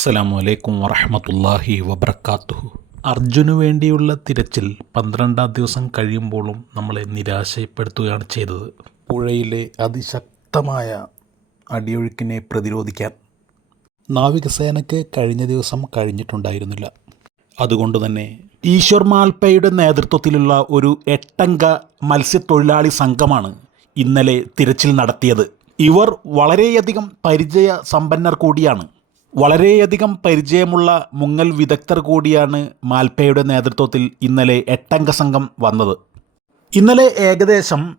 അസ്സലാമു അലൈക്കും വറഹമത്തല്ലാഹി വബർക്കാത്തുഹു അർജുന് വേണ്ടിയുള്ള തിരച്ചിൽ പന്ത്രണ്ടാം ദിവസം കഴിയുമ്പോഴും നമ്മളെ നിരാശപ്പെടുത്തുകയാണ് ചെയ്തത്. പുഴയിലെ അതിശക്തമായ അടിയൊഴുക്കിനെ പ്രതിരോധിക്കാൻ നാവികസേനയ്ക്ക് കഴിഞ്ഞ ദിവസം കഴിഞ്ഞിട്ടുണ്ടായിരുന്നില്ല. അതുകൊണ്ട് തന്നെ ഈശ്വർ മാൽപ്പയുടെ നേതൃത്വത്തിലുള്ള ഒരു എട്ടംഗ മത്സ്യത്തൊഴിലാളി സംഘമാണ് ഇന്നലെ തിരച്ചിൽ നടത്തിയത്. ഇവർ വളരെയധികം പരിചയ സമ്പന്നർ കൂടിയാണ്. വളരെയധികം പരിചയമുള്ള മുങ്ങൽ വിദഗ്ധർ കൂടിയാണ് മാൽപ്പയുടെ നേതൃത്വത്തിൽ ഇന്നലെ എട്ടംഗ സംഘം വന്നത്. ഇന്നലെ ഏകദേശം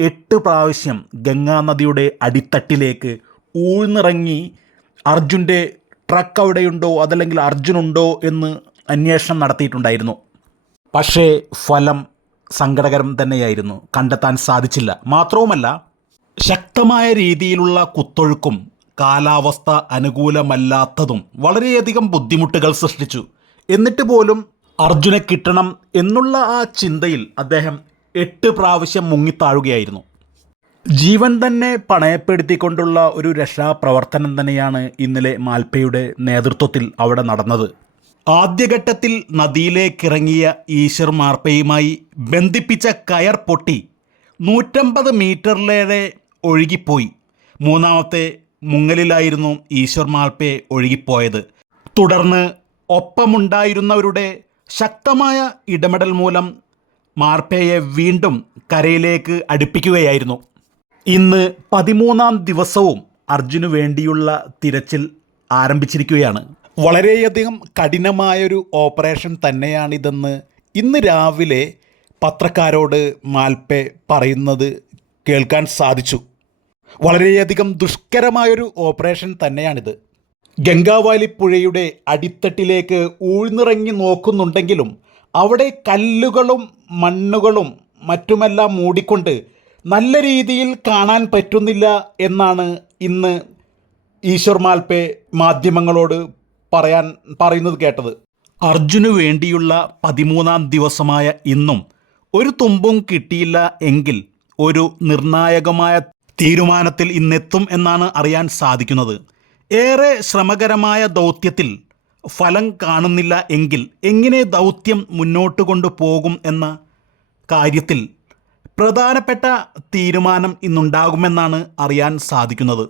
എട്ട് പ്രാവശ്യം ഗംഗാ നദിയുടെ അടിത്തട്ടിലേക്ക് ഊഴ്ന്നിറങ്ങി അർജുന്റെ ട്രക്ക് അവിടെയുണ്ടോ അതല്ലെങ്കിൽ അർജുനുണ്ടോ എന്ന് അന്വേഷണം നടത്തിയിട്ടുണ്ടായിരുന്നു. പക്ഷേ ഫലം സങ്കടകരം തന്നെയായിരുന്നു. കണ്ടെത്താൻ സാധിച്ചില്ല. മാത്രവുമല്ല ശക്തമായ രീതിയിലുള്ള കുത്തൊഴുക്കും കാലാവസ്ഥ അനുകൂലമല്ലാത്തതും വളരെയധികം ബുദ്ധിമുട്ടുകൾ സൃഷ്ടിച്ചു. എന്നിട്ട് പോലും അർജുനെ കിട്ടണം എന്നുള്ള ആ ചിന്തയിൽ അദ്ദേഹം എട്ട് പ്രാവശ്യം മുങ്ങിത്താഴുകയായിരുന്നു. ജീവൻ തന്നെ പണയപ്പെടുത്തിക്കൊണ്ടുള്ള ഒരു രക്ഷാപ്രവർത്തനം തന്നെയാണ് ഇന്നലെ മാൽപ്പയുടെ നേതൃത്വത്തിൽ അവിടെ നടന്നത്. ആദ്യഘട്ടത്തിൽ നദിയിലേക്കിറങ്ങിയ ഈശ്വർ മാർപ്പയുമായി ബന്ധിപ്പിച്ച കയർ പൊട്ടി നൂറ്റമ്പത് മീറ്ററിലേറെ ഒഴുകിപ്പോയി. മൂന്നാമത്തെ മുങ്ങലിലായിരുന്നു ഈശ്വർ മാൽപ്പെ ഒഴുകിപ്പോയത്. തുടർന്ന് ഒപ്പമുണ്ടായിരുന്നവരുടെ ശക്തമായ ഇടപെടൽ മൂലം മാർപ്പയെ വീണ്ടും കരയിലേക്ക് അടുപ്പിക്കുകയായിരുന്നു. ഇന്ന് പതിമൂന്നാം ദിവസവും അർജുന് വേണ്ടിയുള്ള തിരച്ചിൽ ആരംഭിച്ചിരിക്കുകയാണ്. വളരെയധികം കഠിനമായൊരു ഓപ്പറേഷൻ തന്നെയാണിതെന്ന് ഇന്ന് രാവിലെ പത്രക്കാരോട് മാൽപ്പെ പറയുന്നത് കേൾക്കാൻ സാധിച്ചു. വളരെയധികം ദുഷ്കരമായൊരു ഓപ്പറേഷൻ തന്നെയാണിത്. ഗംഗാവാലി പുഴയുടെ അടിത്തട്ടിലേക്ക് ഊഴ്ന്നിറങ്ങി നോക്കുന്നുണ്ടെങ്കിലും അവിടെ കല്ലുകളും മണ്ണുകളും മറ്റുമെല്ലാം മൂടിക്കൊണ്ട് നല്ല രീതിയിൽ കാണാൻ പറ്റുന്നില്ല എന്നാണ് ഇന്ന് ഈശ്വർ മാൽപ്പെ മാധ്യമങ്ങളോട് പറയാൻ പറയുന്നത് കേട്ടത്. അർജുന് വേണ്ടിയുള്ള പതിമൂന്നാം ദിവസമായ ഇന്നും ഒരു തുമ്പും കിട്ടിയില്ല എങ്കിൽ ഒരു നിർണായകമായ തീരുമാനത്തിൽ ഇന്നെത്തും എന്നാണ് അറിയാൻ സാധിക്കുന്നത്. ഏറെ ശ്രമകരമായ ദൗത്യത്തിൽ ഫലം കാണുന്നില്ല എങ്കിൽ എങ്ങനെ ദൗത്യം മുന്നോട്ട് കൊണ്ടുപോകും എന്ന കാര്യത്തിൽ പ്രധാനപ്പെട്ട തീരുമാനം ഇന്നുണ്ടാകുമെന്നാണ് അറിയാൻ സാധിക്കുന്നത്.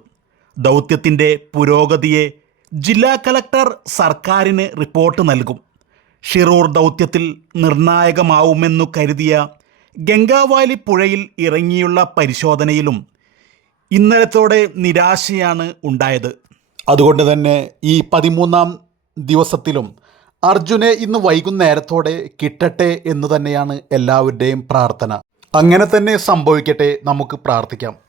ദൗത്യത്തിന്റെ പുരോഗതിയെ ജില്ലാ കളക്ടർ സർക്കാരിന് റിപ്പോർട്ട് നൽകും. ഷിറൂർ ദൗത്യത്തിൽ നിർണായകമാവുമെന്നു കരുതിയ ഗംഗാവാലി പുഴയിൽ ഇറങ്ങിയുള്ള പരിശോധനയിലും ഇന്നലത്തോടെ നിരാശയാണ് ഉണ്ടായത്. അതുകൊണ്ട് തന്നെ ഈ പതിമൂന്നാം ദിവസത്തിലും അർജുനെ ഇന്ന് വൈകുന്നേരത്തോടെ കിട്ടട്ടെ എന്ന് തന്നെയാണ് എല്ലാവരുടെയും പ്രാർത്ഥന. അങ്ങനെ തന്നെ സംഭവിക്കട്ടെ നമുക്ക് പ്രാർത്ഥിക്കാം.